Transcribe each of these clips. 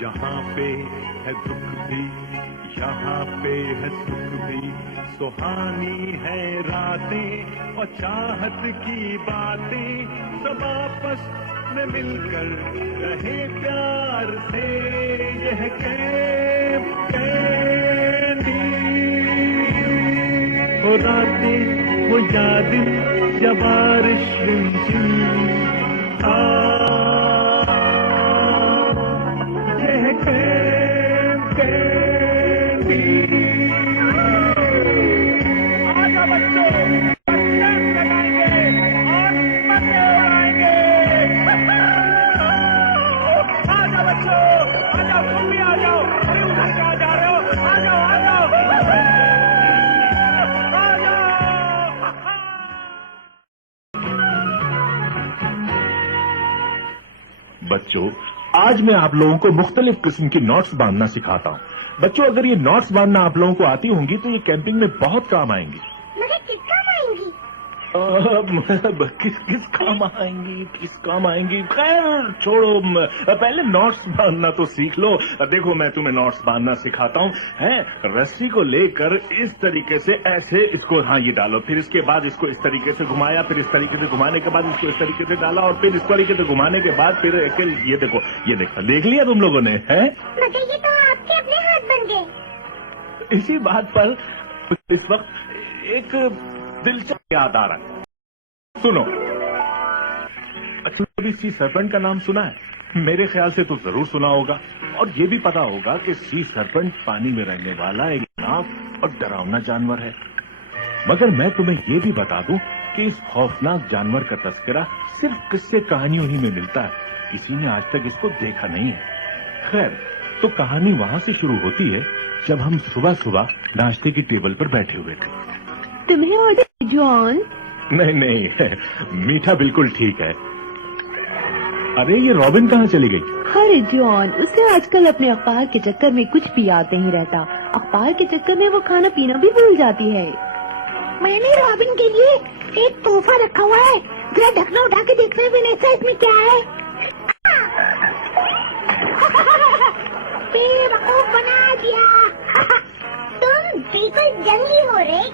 जहाँ पे है दुख भी यहाँ पे है सुख भी, सुहानी है रातें और चाहत की बातें, सब आपस में मिलकर रहे प्यार से, यह कैंडी हो रातें हो यादें जब बारिश रिमझिम यह कैंडी। आजा बच्चों, लगाएंगे और मजे उड़ाएंगे। आजा बच्चों, आ जाओ, तुम भी आ जाओ। अरे उधर कहाँ जा रहे हो? आ जाओ आ जाओ आ जाओ। बच्चों, आज मैं आप लोगों को मुख्तलिफ किस्म की नॉट्स बांधना सिखाता हूँ। बच्चों, अगर ये नॉट्स बांधना आप लोगों को आती होंगी तो ये कैंपिंग में बहुत काम आएंगी। मगर किस काम आएंगी? किस काम आएंगी? खैर छोड़ो, पहले नॉट्स बांधना तो सीख लो। देखो, मैं तुम्हें नॉट्स बांधना सिखाता हूँ। रस्सी को लेकर इस तरीके से ऐसे इसको, हाँ ये डालो, फिर इसके बाद इसको इस तरीके से घुमाया, फिर इस तरीके से घुमाने के बाद इसको इस तरीके से डाला, और फिर इस तरीके से घुमाने के बाद फिर ये देखो, ये देखो, देख लिया तुम लोगों ने? है मगर ये तो आपके अपने हाथ बन गए। इसी बात पर इस वक्त एक दिलचस्प याद आ रहा है, सुनो। अच्छा, कभी सी सर्पेंट का नाम सुना है? मेरे ख्याल से तो जरूर सुना होगा, और ये भी पता होगा कि सी सर्पेंट पानी में रहने वाला एक खतरनाक और डरावना जानवर है। मगर मैं तुम्हें ये भी बता दूं कि इस खौफनाक जानवर का तस्करा सिर्फ किस्से कहानियों ही में मिलता है, किसी ने आज तक इसको देखा नहीं है। खैर, तो कहानी वहां से शुरू होती है जब हम सुबह सुबह नाश्ते की टेबल पर बैठे हुए थे। तुम्हें ऑर्डर जॉन? नहीं, मीठा बिल्कुल ठीक है। अरे, ये रॉबिन कहाँ चली गई? अरे जॉन, उसे आजकल अपने अखबार के चक्कर में कुछ भी याद नहीं रहता। अखबार के चक्कर में वो खाना पीना भी भूल जाती है। मैंने रॉबिन के लिए एक तोहफा रखा हुआ है, जरा ढकना उठा के देखना विनेसा, इसमें क्या है? बेवकूफ बना दिया। तुम बिल्कुल जंगली हो रहे।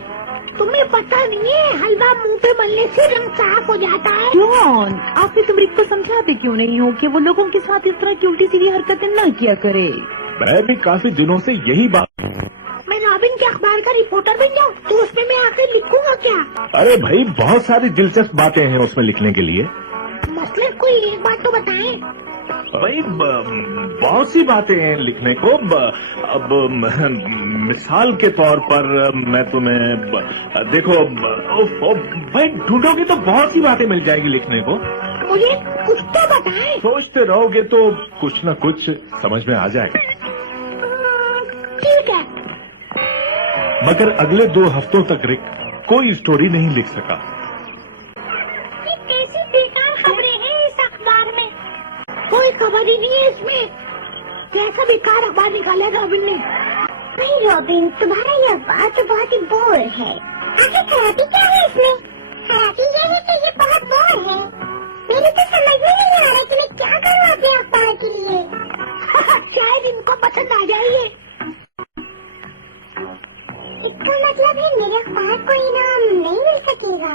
तुम्हें पता नहीं है, हलवा मुंह पे मलने से रंग साफ हो जाता है। जॉन, आखिर तुम रिक को समझाते क्यों नहीं हो कि वो लोगों के साथ इस तरह की उल्टी सीधी हरकतें न किया करे? मैं भी काफी दिनों से यही बात। मैं रॉबिन के अखबार का रिपोर्टर बन जाऊँ तो उसमें मैं आकर लिखूंगा क्या? अरे भाई, बहुत सारी दिलचस्प बातें हैं उसमें लिखने के लिए। मतलब कोई एक बात तो बताएं। भाई, बहुत सी बातें हैं लिखने को। अब मिसाल के तौर पर मैं तुम्हें, देखो भाई, ढूंढोगे तो बहुत सी बातें मिल जाएगी लिखने को। मुझे कुछ तो बताएं। सोचते रहोगे तो कुछ न कुछ समझ में आ जाएगा। ठीक है। मगर अगले 2 हफ्तों तक रिक कोई स्टोरी नहीं लिख सका। ये कैसी बेकार खबरें हैं इस अखबार में? कोई खबर ही नहीं है इसमें। कैसा बेकार अखबार निकाला रॉबिन ने। नहीं रॉबिन, तुम्हारा ये अखबार तो बहुत ही बोर है। आखिर खराबी क्या है इसमें? खराबी ये है कि ये बहुत बोर है। मेरे तो समझ में नहीं आ रहा कि मैं क्या करूँ अपने अखबार के लिए। शायद इनको पसंद आ जाए। इसका मतलब है मेरे अखबार को इनाम नहीं मिल सकेगा।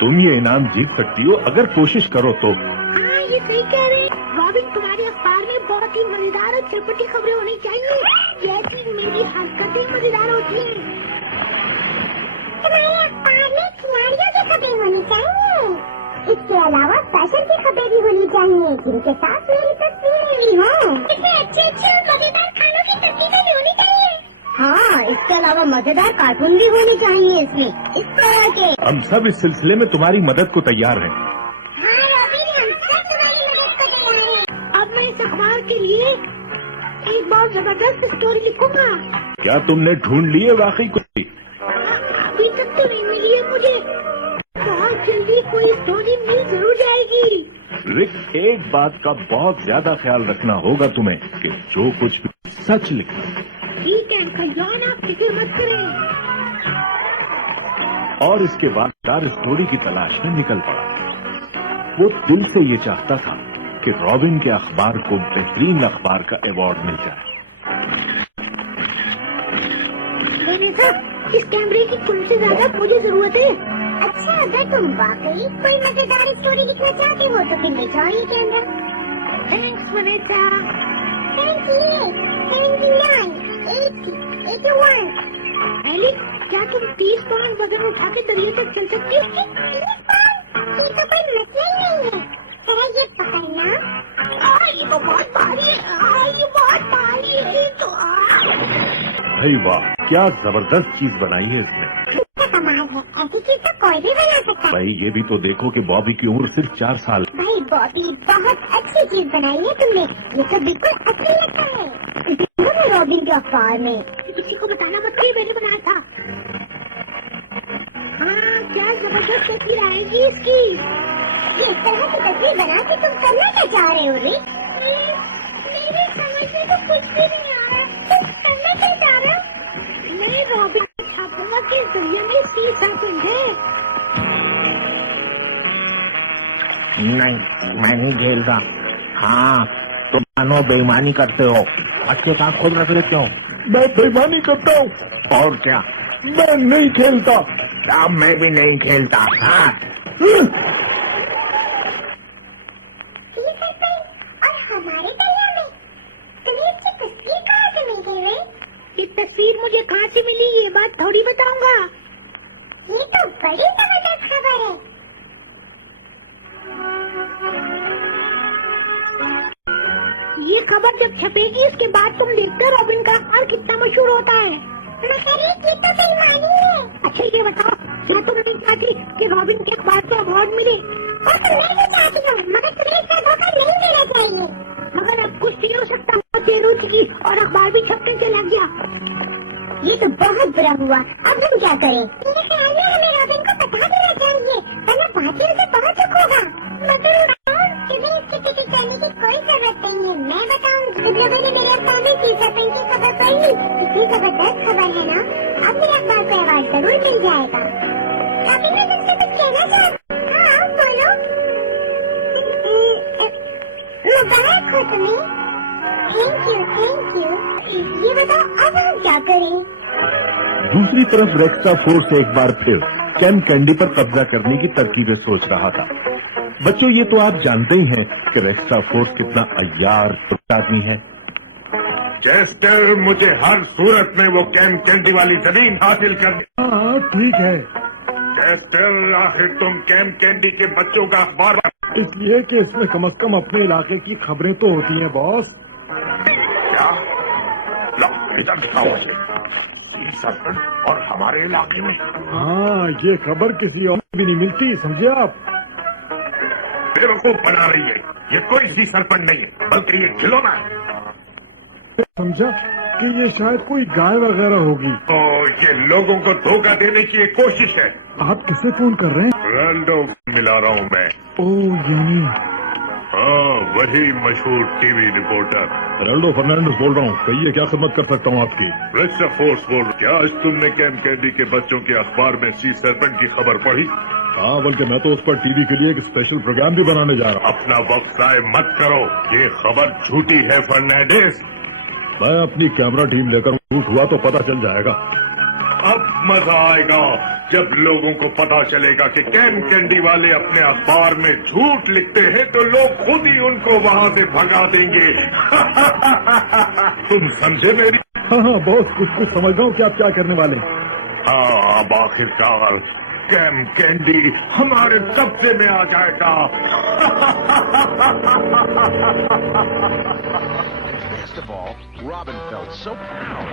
तुम ये इनाम जीत सकती हो अगर कोशिश करो तो। हाँ, ये सही कह रहे हैं रॉबिन। तुम्हारे अखबार में बहुत ही मजेदार और चटपटी खबरें होनी चाहिए, जैसी मेरी हरकतें मजेदार होती हैं। तुम्हारे अखबार में खिलाड़ियों की खबरें होनी चाहिए। इसके अलावा फैशन की खबरें भी होनी चाहिए, जिनके साथ मेरी तस्वीरें भी हों। इसमें अच्छे अच्छे और मजेदार खानों की तस्वीरें भी होनी चाहिए। हाँ, इसके अलावा मजेदार कार्टून भी होने चाहिए इसमें, इस तरह के। हम सब इस सिलसिले में तुम्हारी मदद को तैयार हैं। हाँ रॉबिन, हम सब तुम्हारी मदद को तैयार हैं। अब मैं इस अखबार के लिए एक बहुत जबरदस्त स्टोरी लिखूंगा। क्या तुमने ढूंढ लिए वाकई कोई? अभी तक तो नहीं मिली है मुझे। बहुत जल्दी कोई स्टोरी मिल जरूर जाएगी। रिक, एक बात का बहुत ज्यादा ख्याल रखना होगा तुम्हें कि जो कुछ भी सच लिखना। ठीक है अंकल जॉन, आप फिक्र मत करें। और इसके बाद स्टोरी की तलाश में निकल पड़ा। वो दिल से ये चाहता था कि रॉबिन के अखबार को बेहतरीन अखबार का अवार्ड मिल जाए। इस कैमरे की तुमसे ज्यादा मुझे जरूरत है। अच्छा, अगर तुम वाकई कोई मजेदार स्टोरी लिखना चाहते हो तो फिर ले जाओ ये कैमरा। थैंक्स वनीता। 79, 80, 81। एलिक, क्या तुम 30 पाउंड वजन उठा के दरिया तक चल सकती हो? 30 पाउंड? ये तो कोई मसला ही नहीं है। जरा ये पकड़ना। ये तो बहुत भारी है। ये बहुत भारी है। तो भाई वाह, क्या जबरदस्त चीज बनाई है इसने। कमाल है, ऐसी चीज तो कोई भी बना सकता है। भाई ये भी तो देखो कि बॉबी की उम्र सिर्फ 4 साल। भाई बॉबी, बहुत अच्छी चीज बनाई है तुमने। ये तो बिल्कुल अच्छा लगता है। देखो ना रॉबिन के अखबार में। किसी को बताना मत कि मैंने बनाया था। हाँ, क्या जबरदस्त तस्वीर आएगी इसकी। ये इस तरह की तस्वीर बना के तुम करना क्या चाह रहे हो रिक? मेरे समझ में तो कुछ भी नहीं आ रहा। तुम करना क्या चाह रहे हो? मैं रॉबिन छापूंगा कि इस दुनिया में सी सर्पेंट है। नहीं, मैं नहीं खेलता। हाँ, तुम मानो बेईमानी करते हो। अच्छे काम खुद रख लेते हो। मैं बेईमानी करता हूँ? और क्या? मैं नहीं खेलता। अब मैं भी नहीं खेलता। हाँ। और हमारे दरिया में तुम्हें इसकी तस्वीर कहाँ से मिल गई? ये तस्वीर मुझे कहाँ से मिली ये बात थोड़ी बताऊंगा। ये तो बड़ी जबरदस्त खबर है। ये खबर जब छपेगी इसके बाद तुम देखते रॉबिन का अखबार कितना मशहूर होता है। मगर ये तो बेईमानी है। अच्छा ये बताओ, क्या तुम नहीं चाहती कि रॉबिन के अखबार से अवार्ड मिले? और तुम नहीं चाहती हो, मगर तुम्हें इसका धोखा नहीं देना चाहिए। मगर अब कुछ नहीं हो सकता, जेल हो चुकी और अखबार भी छपने चला गया। ये तो बहुत बुरा हुआ। अब हम क्या करें? मेरे ख्याल में हमें रॉबिन को बता देना चाहिए, वरना बाकी उसे बहुत दुख होगा। मगर तुम्हें इसकी फिक्र करने की कोई जरूरत नहीं है। मैं बताऊंगी। तुम लोगों ने मेरे अखबार में सी सर्पेंट की खबर पढ़ी? इतनी जबरदस्त खबर है ना। अब मेरे अखबार को अवार्ड जरूर मिल जाएगा। अभी मैं तुमसे कुछ कहना चाहती हूँ। हाँ बोलो। मुबारक हो तुम्हें। Thank you. ये बताओ अब हम क्या करें? दूसरी तरफ रेक्सा फोर्स एक बार फिर कैम कैंडी पर कब्जा करने की तरकीबें सोच रहा था। बच्चों, ये तो आप जानते ही हैं कि रेक्सा फोर्स कितना अय्यार आदमी है। चेस्टर, मुझे हर सूरत में वो कैम कैंडी वाली जमीन हासिल कर। हाँ ठीक है। चेस्टर, आखिर तुम कैम कैंडी के बच्चों का अखबार इसलिए कि इसमें कम से कम अपने इलाके की खबरें तो होती हैं बॉस। क्या? लो इधर दिखाओ मुझे। सी सर्पेंट और हमारे इलाके में। हाँ, ये खबर किसी और भी नहीं मिलती, समझे आप? बेवकूफ बना रही है। ये कोई सी सर्पेंट नहीं है, बल्कि ये खिलौना है। समझा कि ये शायद कोई गाय वगैरह होगी। ये लोगों को धोखा देने की एक कोशिश है। आप किसे फोन कर रहे हैं? रोनाल्डो मिला रहा हूँ मैं। ओह यानी हाँ, वही मशहूर टीवी रिपोर्टर। रोनाल्डो फर्नांडिस बोल रहा हूँ। कहिए, क्या खिदमत कर सकता हूँ आपकी? रेक्सा फोर्स बोल। क्या आज तुमने कैम कैंडी के बच्चों के अखबार में सी सर्पेंट की खबर पढ़ी? हाँ, बल्कि मैं तो उस पर टीवी के लिए एक स्पेशल प्रोग्राम भी बनाने जा रहा हूँ। अपना वक्त जाया मत करो। ये खबर झूठी है फर्नांडिस। मैं अपनी कैमरा टीम लेकर झूठ हुआ तो पता चल जाएगा। अब मजा आएगा जब लोगों को पता चलेगा कि कैम कैंडी वाले अपने अखबार में झूठ लिखते हैं तो लोग खुद ही उनको वहाँ से भगा देंगे। तुम समझे मेरी? हाँ, बहुत कुछ समझ रहा हूँ कि आप क्या करने वाले हैं। हाँ, अब आखिरकार कैम कैंडी हमारे कब्जे में आ जाएगा। Best of all, Robin felt so proud.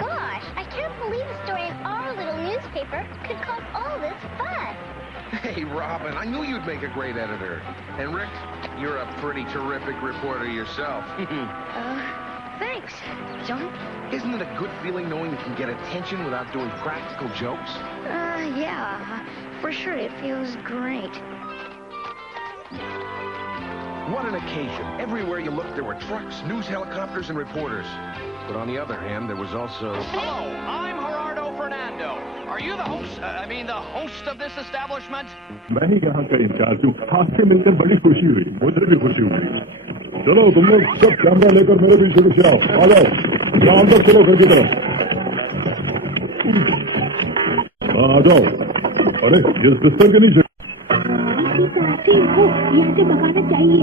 Gosh, I can't believe a story in our little newspaper could cause all this fuss. Hey, Robin, I knew you'd make a great editor. And Rick, you're a pretty terrific reporter yourself. Thanks, John. Isn't it a good feeling knowing you can get attention without doing practical jokes? Yeah, for sure it feels great. What an occasion. Everywhere you looked, there were trucks, news helicopters, and reporters. But on the other hand, there was also... Hello, I'm Gerardo Fernando. Are you the host? The host of this establishment? मैं ही यहाँ का in charge हूँ। आपसे मिलकर बड़ी खुशी हुई, मुझे भी खुशी हुई। चलो तुम लोग सब कैमरा लेकर मेरे पीछे पीछे आओ, आ जाओ, यहाँ अंदर चलो घर की तरफ। हाँ आ जाओ। अरे इस बिस्तर के नीचे को यहाँ से भगाना चाहिए।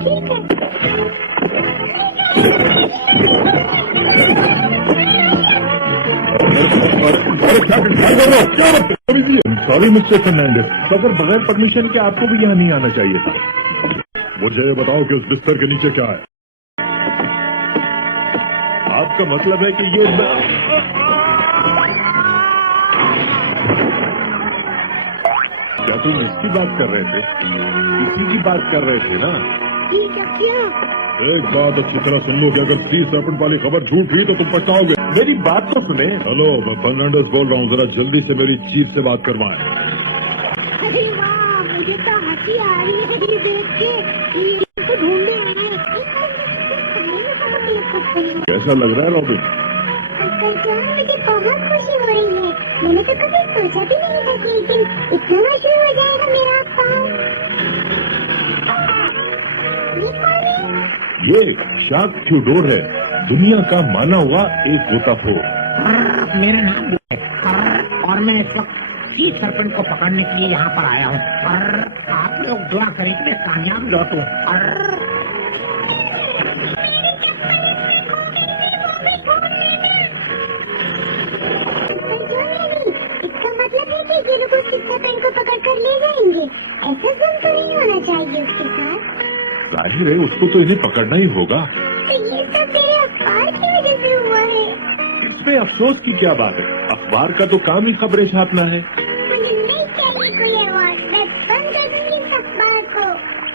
ठीक है। सॉरी मिस्टर फर्नांडिस, मगर बगैर परमिशन के आपको भी यहाँ नहीं आना चाहिए था। मुझे बताओ कि उस बिस्तर के नीचे क्या है? आपका मतलब है कि ये क्या तुम इसकी बात कर रहे थे? इसी की बात कर रहे थे ना? क्या? एक बात अच्छी तरह सुन लो कि अगर सी सर्पेंट वाली खबर झूठ हुई तो तुम पछताओगे। मेरी बात तो सुने। हेलो, मैं फर्नांडिस बोल रहा हूँ, जरा जल्दी से मेरी चीफ से बात करवाएं। अरे वाह, मुझे तो हंसी आ रही है ये देख के। ये तो ढूंढने आ रहा है। कैसा लग रहा है रॉबिन? मुझे बहुत खुशी हो रही है। मैंने तो कभी सोचा भी नहीं था कि एक दिन इतना मशहूर हो जाएगा मेरा अखबार। ये शार्क थ्यूडोर है, दुनिया का माना हुआ एक गोताखोर। मेरा नाम है और मैं इस वक्त सी सर्पेंट को पकड़ने के लिए यहाँ पर आया हूँ। आप लोग दुआ करें कि मैं कामयाब लौटूं। इसका मतलब है कि ये लोग उस सर्पेंट को पकड़ कर ले जाएंगे। ऐसा जुल्म तो नहीं होना चाहिए उसके साथ। जाहिर है उसको तो इन्हें पकड़ना ही होगा। तो ये सब मेरे अखबार की वजह से हुआ है। इसमें अफसोस की क्या बात है? अखबार का तो काम ही खबरें छापना है। मुझे नहीं चाहिए कोई अवार्ड। मैं बंद कर दूंगी इस अखबार को।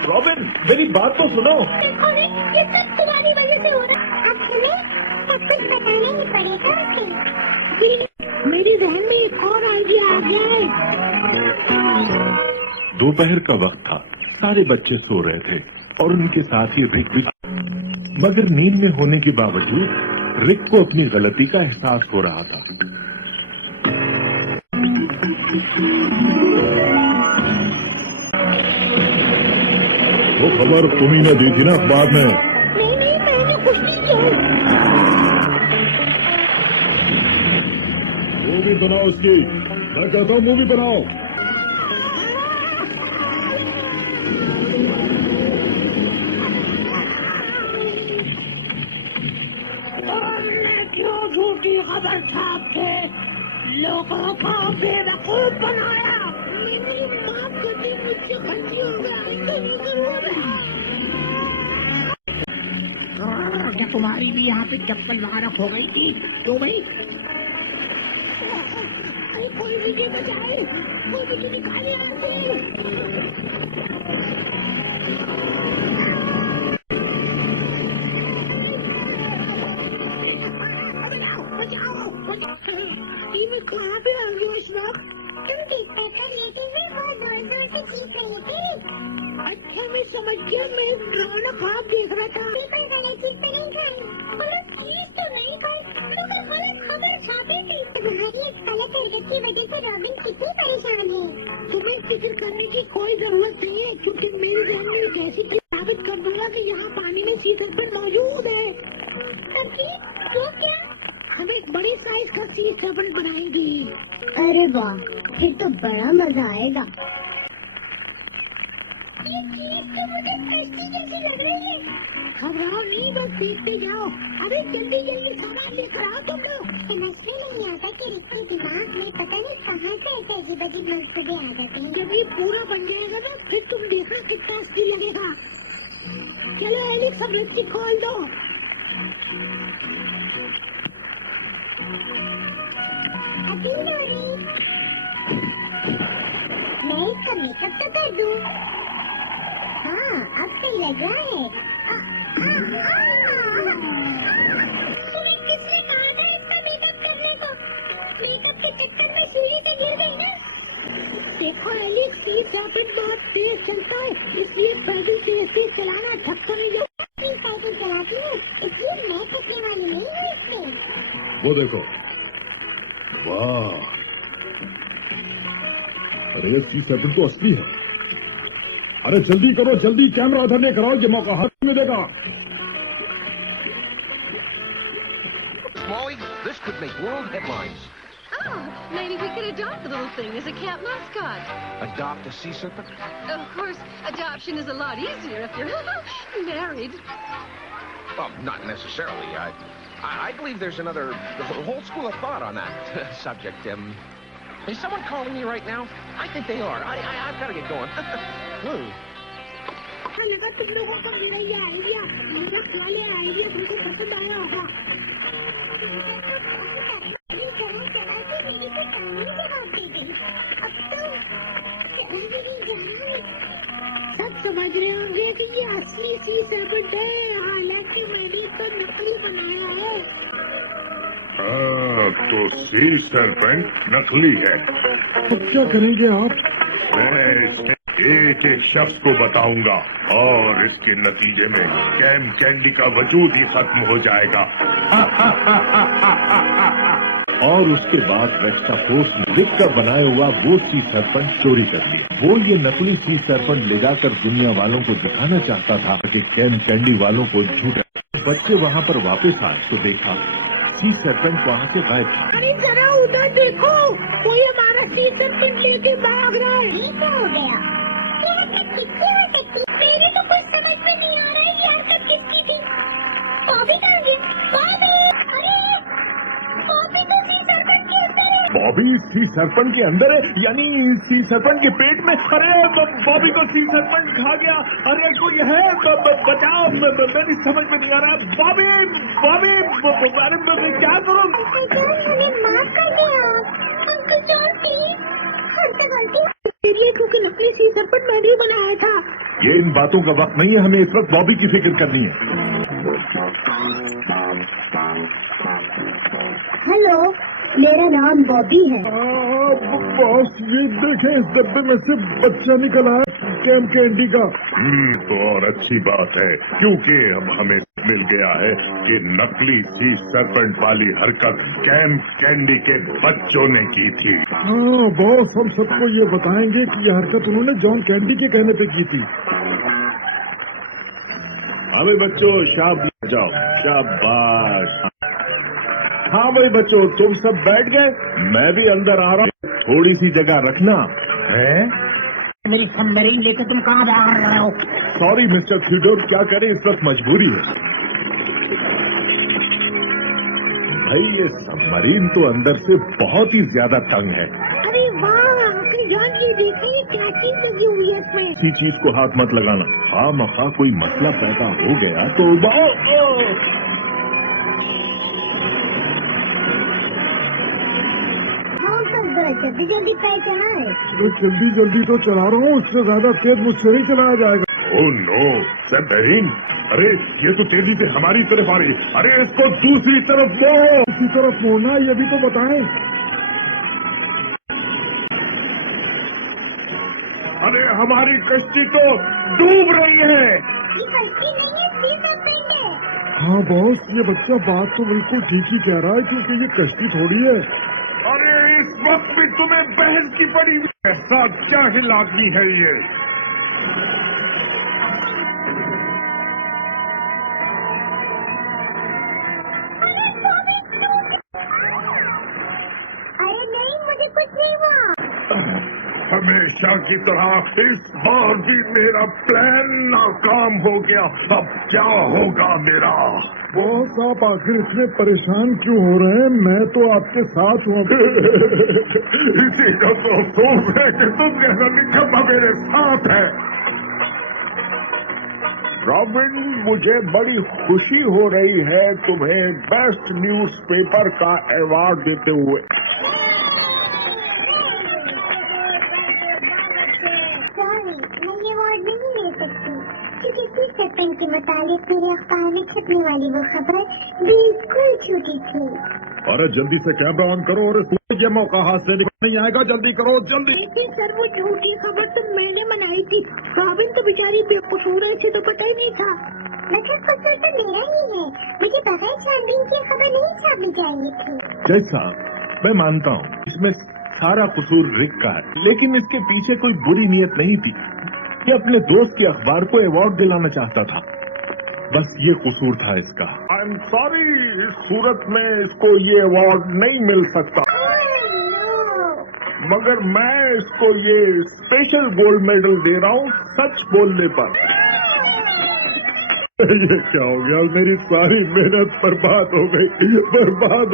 रॉबिन, मेरी बात तो सुनो। देखो ये सब तुम्हारी वजह से हो रहा है। अब तुम्हें सब कुछ बताना ही पड़ेगा उसे। मेरे जहन में एक और आइडिया आ गया है। दोपहर का वक्त था, सारे बच्चे सो रहे थे और उनके साथ ही रिक भी। मगर नींद में होने के बावजूद रिक को अपनी गलती का एहसास हो रहा था। वो खबर तुम्ही ने दी थी ना अखबार में? नहीं, मैंने कुछ नहीं किया। मूवी बनाओ उसकी, मैं कहता हूँ मूवी बनाओ। क्यों झूठी खबर छाप के लोगों को बेवकूफ बनाया। मेरी माँ को भी मुझसे गलती हो गया। क्या तुम्हारी भी यहाँ पे चप्पल वगैरह खो गई थी? क्यों भाई? कोई मुझे बचाए, कोई मुझे निकाले यहाँ से। मैं कहाँ पे आ गई इस वक्त? तुम बिस्तर पर लेटे हुए बहुत जोर जोर से चीख रही थी। अच्छा मैं समझ गया, मैं एक डरावना ख्वाब देख रहा था। कोई गलत चीज तो नहीं खाई? गलत चीज तो नहीं खाई, मगर गलत खबर छापी थी। तुम्हारी इस गलत हरकत की वजह से रॉबिन कितनी परेशान है। तुम्हें फिक्र करने की कोई जरूरत नहीं है, क्योंकि मेरे जहन में एक ऐसी चीज साबित कर दूंगा कि यहाँ पानी में सी सर्पेंट मौजूद है। तो क्या हम एक बड़ी साइज का सी सर्पेंट बनाएंगे। अरे वाह, फिर तो बड़ा मजा आएगा। ये चीज तो मुझे टेस्टी जैसी लग रही है। घबराओ नहीं, बस देखते जाओ। अरे जल्दी जल्दी सामान लेकर आओ तुम लोग। समझ में नहीं आता कि रिक के दिमाग में पता नहीं कहाँ से ऐसे अजीब अजीब मकसदे आ जाते हैं। जब ये पूरा बन जाएगा ना, फिर तुम देखना कितना टेस्टी लगेगा। चलो एलिक्स, सब रस्सी खोल दो। मैं इसका मेकअप तो कर दूं। हाँ, अब सही लग रहा है। किसने कहा था इसका मेकअप करने को? मेकअप के चक्कर में सीढ़ी से गिर गई ना। देखो एलिक्स, सी सर्पेंट बहुत तेज चलता है, इसलिए पैदल तेज चलाना ठक्कर नहीं जाता। साइकिल चलाती है, इसलिए मैं फंसने वाली नहीं हूँ इसमें। वो देखो, वाह अरे सी सर्पेंट तो असली है। अरे जल्दी करो, जल्दी कैमरा इधर लेकर आओ, ये मौका हाथ में देगा। Molly, this could make world headlines. Oh, maybe we could adopt the little thing as a camp mascot. Adopt a sea serpent? Of course, adoption is a lot easier if you're married. Well, not necessarily. I believe there's another whole school of thought on that subject. Is someone calling me right now? I think they are. I've got to get going. लगा तुम लोगों को मेरा ये idea, मेरा वाले idea तुमको पसंद आया होगा। सब समझ रहे होंगे कि ये असली सी सर्पेंट है, हालांकि मैंने तो नकली बनाया है। तो सी सर्पेंट नकली है। तो क्या करेंगे आप? मैं एक एक शख्स को बताऊंगा और इसके नतीजे में कैम कैंडी का वजूद ही खत्म हो जाएगा। और उसके बाद वेक्साफोर्स ने रिक का बनाया हुआ वो सी सर्पेंट चोरी कर लिया। वो ये नकली सी सर्पेंट ले जाकर दुनिया वालों को दिखाना चाहता था कि कैम कैंडी वालों को झूठ। बच्चे वहाँ पर वापस आए तो देखा सी सर्पेंट वहाँ से गायब था। अरे जरा उधर देखो, कोई हमारा सी सर्पेंट लेके भाग रहा है। क्या हो गया? मेरी तो कुछ समझ में नहीं आ रहा है, ये हरकत किसकी थी? बॉबी कहाँ गया? बॉबी! अरे बॉबी तो सी सर्पेंट के अंदर है। बॉबी सी सर्पेंट के अंदर है, यानी सी सर्पेंट के पेट में। अरे बॉबी को सी सर्पेंट खा गया। अरे कोई है, बचाओ, मेरी समझ में नहीं आ रहा है। बॉबी बॉबी, अरे मैं क्या करूँ? हमें माफ कर दिया अंकल जॉन, प्लीज। हमसे गलती ये क्योंकि नकली सी सर्पेंट मैंने ही बनाया था। ये इन बातों का वक्त नहीं है, हमें इस वक्त बॉबी की फिक्र करनी है। हेलो, मेरा नाम बॉबी है। बॉस ये देखें, इस डब्बे में से बच्चा निकला है कैम कैंडी का। तो और अच्छी बात है, क्योंकि अब हमें मिल गया है कि नकली सी सर्पेंट वाली हरकत कैम कैंडी के बच्चों ने की थी। हाँ बॉस, हम सबको ये बताएंगे कि ये हरकत उन्होंने जॉन कैंडी के कहने पे की थी। हमें बच्चों शाबाश, जाओ शाबाश। हाँ भाई बच्चों, तुम सब बैठ गए, मैं भी अंदर आ रहा हूँ। थोड़ी सी जगह रखना है। मेरी सबमरीन लेकर तुम कहाँ भाग रहे हो? सॉरी मिस्टर थ्यूडोर, क्या करें, इस वक्त मजबूरी है। भाई ये सबमरीन तो अंदर से बहुत ही ज्यादा तंग है। अरे वाह अंकल जॉन, ये देखिए क्या चीज लगी हुई है इसमें। किसी चीज को हाथ मत लगाना, हाँ मखा कोई मसला पैदा हो गया तो जल्दी जल्दी पैर चलाए। जल्दी जल्दी तो चला रहा हूँ, उससे ज्यादा तेज मुझसे ही चलाया जाएगा। ओह नो सबमरीन, अरे ये तो तेजी से हमारी तरफ आ रही है। अरे इसको दूसरी तरफ मोड़ो। दूसरी तरफ मोड़ना, ये भी तो बताएं। अरे हमारी कश्ती तो डूब रही है। ये कश्ती नहीं है, सी सर्पेंट है। हाँ बॉस, ये बच्चा बात तो बिल्कुल ठीक ही कह रहा है, क्योंकि ये कश्ती थोड़ी है। अरे इस वक्त भी तुम्हें बहस की पड़ी हुई है। साथ क्या हिल आदमी है ये? अरे नहीं, मुझे कुछ नहीं हुआ। हमेशा की तरह इस बार भी मेरा प्लान नाकाम हो गया। अब क्या होगा मेरा? बॉस आप आखिर इतने परेशान क्यों हो रहे हैं? मैं तो आपके साथ हूँ। इसी का तो अफसोस है कि तुम जैसा निकम्मा मेरे साथ है। रॉबिन, मुझे बड़ी खुशी हो रही है तुम्हें बेस्ट न्यूज़पेपर का अवार्ड देते हुए। सर्पेंट के मुताबिक मेरे अखबार में छपने वाली वो खबर बिल्कुल झूठी थी। अरे जल्दी से कैमरा ऑन करो और ये मौका हाथ से नहीं आएगा, जल्दी करो जल्दी। लेकिन सर वो झूठी खबर तो मैंने बनाई थी। रॉबिन तो बेचारी बेकसूर है, इसे तो पता ही नहीं था। मतलब कसूर तो मेरा ही है, मुझे बगैर छानबीन की खबर नहीं छापी जाएगी थी। जैसा मैं मानता हूँ, इसमें सारा कसूर रिक का है, लेकिन इसके पीछे कोई बुरी नीयत नहीं थी। ये अपने दोस्त के अखबार को अवार्ड दिलाना चाहता था, बस ये कसूर था इसका। आई एम सॉरी, सूरत में इसको ये अवार्ड नहीं मिल सकता, मगर मैं इसको ये स्पेशल गोल्ड मेडल दे रहा हूँ सच बोलने पर। ये क्या हो गया? मेरी सारी मेहनत बर्बाद हो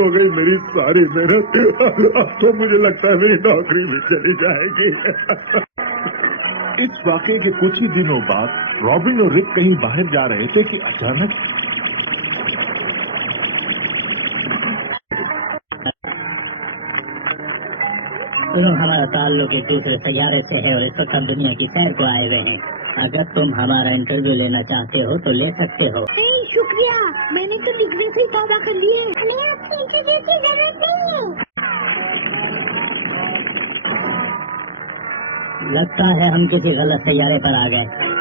गई मेरी सारी मेहनत। अब तो मुझे लगता है मेरी नौकरी भी चली जाएगी। इस वाकये के कुछ ही दिनों बाद रॉबिन और रिक कहीं बाहर जा रहे थे कि अचानक सुनो, हमारा ताल्लुक एक दूसरे सैयारे से है और इस वक्त हम दुनिया की सैर को आए हुए हैं। अगर तुम हमारा इंटरव्यू लेना चाहते हो तो ले सकते हो। नहीं शुक्रिया, मैंने तो लिखने से ही तौबा कर ली है। हमें आपसे इंटरव्यू की जरूरत नहीं है। लगता है हम किसी गलत सैयारे पर आ गए।